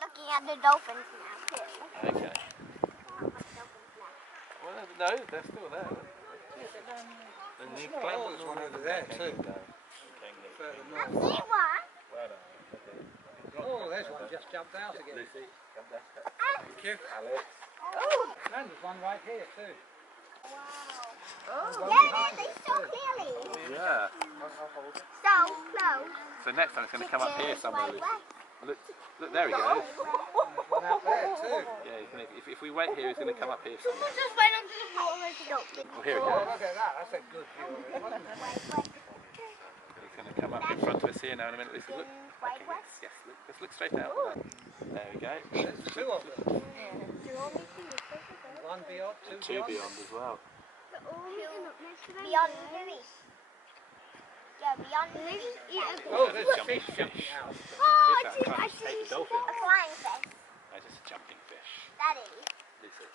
looking at the dolphins now too. Okay. Well, no, they're still there. The new Oh, there's one over there too. Further I north. see one. Oh, there's one just jumped out again. Lucy, come back. Thank you. Alex. Oh. And there's one right here too. Wow. Oh. Yeah, they so clearly. Yeah. So close. So next time it's going to come up here somewhere, Lucy. Look, there he goes. There's one out there too. Yeah, he's gonna, if we wait here, he's going to come up here somewhere. Just went under the water. Oh, here he Oh, goes. look at that. That's a good view of it, wasn't it? He's going to come up in front of us here now in a minute. Lucy, look. Okay, yes, look, let's look straight out. There we go. There's two of them. One beyond, Two beyond as well. Beyond the reef. Yeah, beyond the reef. Oh, there's a fish jumping out. Oh, I see. Dolphin. A flying fish. That's just a jumping fish. That is. Lucy.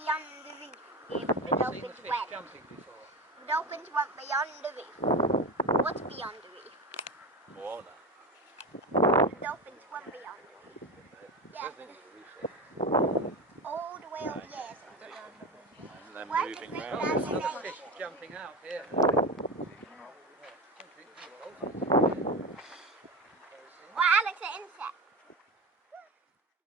Beyond the reef. If the Never seen the dolphins fish went. jumping before. The dolphins went beyond the reef. What's beyond the reef? Moana. The dolphins went beyond the reef. Yeah. All the way over there. And then Why moving did they round. have There's another the fish jumping out here.